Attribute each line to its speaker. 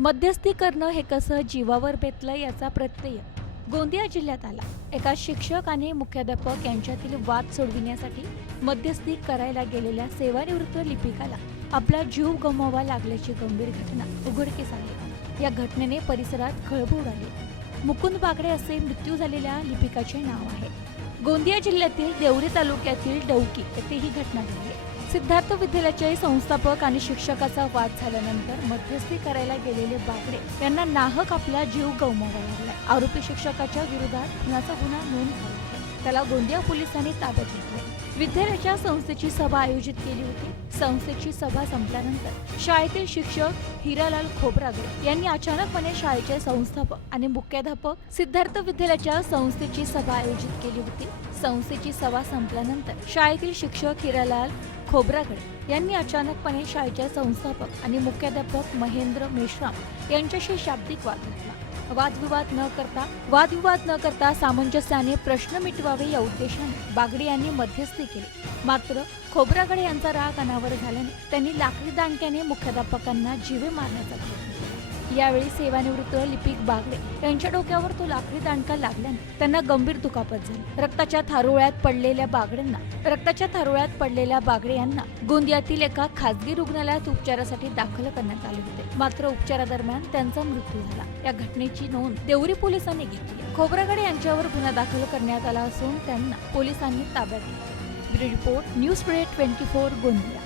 Speaker 1: मध्यस्थी करणं हे कसं जीवावर बेतलं याचा प्रत्यय गोंदिया जिल्ह्यात आला. एका शिक्षक आणि मुख्याध्यापक यांच्यातील वाद सोडविण्यासाठी मध्यस्थी करायला गेलेल्या सेवानिवृत्त लिपिकाला आपला जीव गमवावा लागल्याची गंभीर घटना उघडकीस आली. या घटनेने परिसरात खळबळ उडाली. मुकुंद बागडे असे मृत्यू झालेल्या लिपिकाचे नाव आहे. गोंदिया जिल्ह्यातील देवरी तालुक्यातील डौकी येथे ही घटना घडली सिद्धार्थ विद्यालयाचे संस्थापक आणि शिक्षकाचा वाद झाल्यानंतर मध्यस्थी करायला गेलेले बागडे यांना नाहक आपला जीव गमवावा लागला. आरोपी शिक्षकाच्या विरोधात खुनाचा गुन्हा नोंद झाला. त्याला गोंदिया पोलिसांनी ताब्यात घेतले विद्यालयाच्या संस्थेची सभा आयोजित केली होती. संस्थेची सभा संपल्यानंतर शाळेतील शिक्षक हिरालाल खोबरागडे यांनी अचानकपणे शाळेचे संस्थापक आणि मुख्याध्यापक सिद्धार्थ विद्यालयाच्या संस्थेची सभा आयोजित केली होती. संस्थेची सभा संपल्यानंतर शाळेतील शिक्षक हिरालाल खोबरागडे यांनी अचानकपणे शाळेच्या संस्थापक आणि मुख्याध्यापक महेंद्र मेश्राम यांच्याशी शाब्दिक वाद घातला. वादविवाद न करता वादविवाद न करता सामंजस्याने प्रश्न मिटवावे या उद्देशाने बागडे यांनी मध्यस्थी केली. मात्र खोबरागडे यांचा राग अनावर झाल्याने त्यांनी लाकडी दांडक्याने मुख्याध्यापकांना जीवे मारण्याचा प्रयत्न केला. यावेळी सेवानिवृत्त लिपिक बागडे यांच्या डोक्यावर तो लाकडी दांडका लागल्याने त्यांना गंभीर दुखापत झाली. रक्ताच्या थारोळ्यात पडलेल्या बागड्यांना रक्ताच्या थारोळ्यात पडलेल्या बागडे यांना गोंदियातील एका खासगी रुग्णालयात उपचारासाठी दाखल करण्यात आले होते. मात्र उपचारादरम्यान त्यांचा मृत्यू झाला. या घटनेची नोंद देवरी पोलिसांनी घेतली खोबरागडे यांच्यावर गुन्हा दाखल करण्यात आला असून त्यांना पोलिसांनी ताब्यात घेतले report news spread twenty four Gondia.